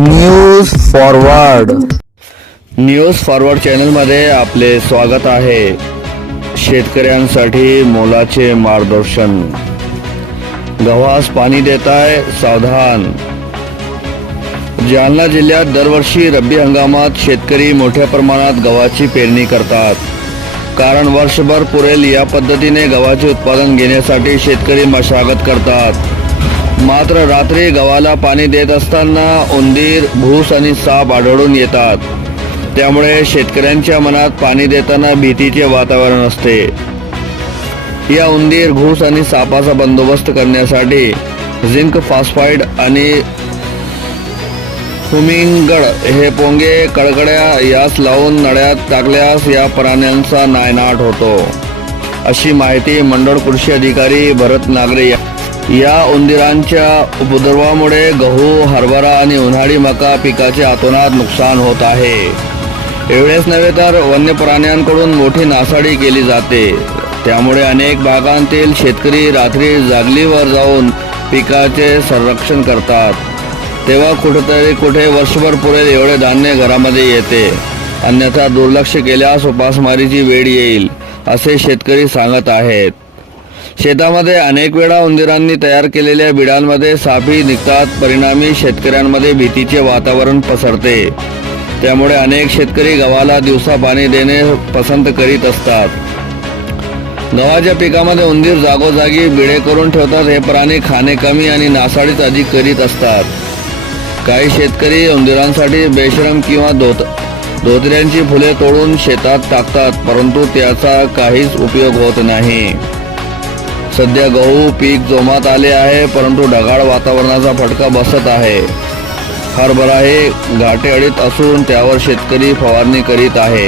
News forward news forward चॅनलमध्ये आपले स्वागत आहे. शेतकऱ्यांसाठी मोलाचे मार्गदर्शन. गव्हास पाणी देत आहे सावधान. जालना जिल्ह्यात दरवर्षी रब्बी हंगामात शेतकरी मोठ्या प्रमाणात गव्हाची पेरणी करतात. कारण वर्षभर पुरेल या पद्धतीने गव्हाचे उत्पादन घेण्यासाठी शेतकरी मशागत करतात. मात्र रात्री गव्हाला पाणी देत असताना उंदीर भूस आणि साप आढळून येतात. त्यामुळे शेतकऱ्यांच्या मनात पाणी देताना भीतीचे वातावरण असते. या उंदीर घूस आणि सापाचा बंदोबस्त करण्यासाठी झिंक फॉस्फाईड आणि हुमिंगड हे पोंगे कडकड्या यास लावून नळ्यात टाकल्यास या प्राण्यांचा नायनाट होतो. अशी माहिती मंडळ कृषी अधिकारी भरत नागरे या- या उंदिरांच्या उपद्रवामुळे गहू हरभरा आणि उन्हाळी मका पिकाचे अतोनात नुकसान होत आहे. एवढेच नव्हे तर वन्य प्राण्यांकडून मोठी नासाडी केली जाते. त्यामुळे अनेक भागांतील शेतकरी रात्री जागलीवर जाऊन पिकाचे संरक्षण करतात. तेव्हा कुठेतरी कुठे वर्षभर पुरेल एवढे धान्य घरामध्ये येते. अन्यथा दुर्लक्ष केल्यास उपासमारीची वेळ येईल असे शेतकरी सांगत आहेत. शेतामध्ये अनेक वेळा उंदिरांनी तयार केलेल्या बिडांमध्ये साफी निघतात. परिणामी शेतकऱ्यांमध्ये भीतीचे वातावरण पसरते. त्यामुळे अनेक शेतकरी गव्हाला दिवसा पाणी देणे पसंत करीत असतात. गव्हाच्या पिकामध्ये उंदीर जागोजागी बिडे करून ठेवतात. हे प्राणी खाणे कमी आणि नासाडीत अधिक करीत असतात. काही शेतकरी उंदिरांसाठी बेश्रम किंवा धोत धोत्र्यांची फुले तोडून शेतात टाकतात परंतु त्याचा काहीच उपयोग होत नाही. सध्या गहू पीक जोमात आले आहे परंतु ढगाळ वातावरणाचा फटका बसत आहे. हरभरा हे घाटे अडीत असून त्यावर शेतकरी फवारणी करीत आहे.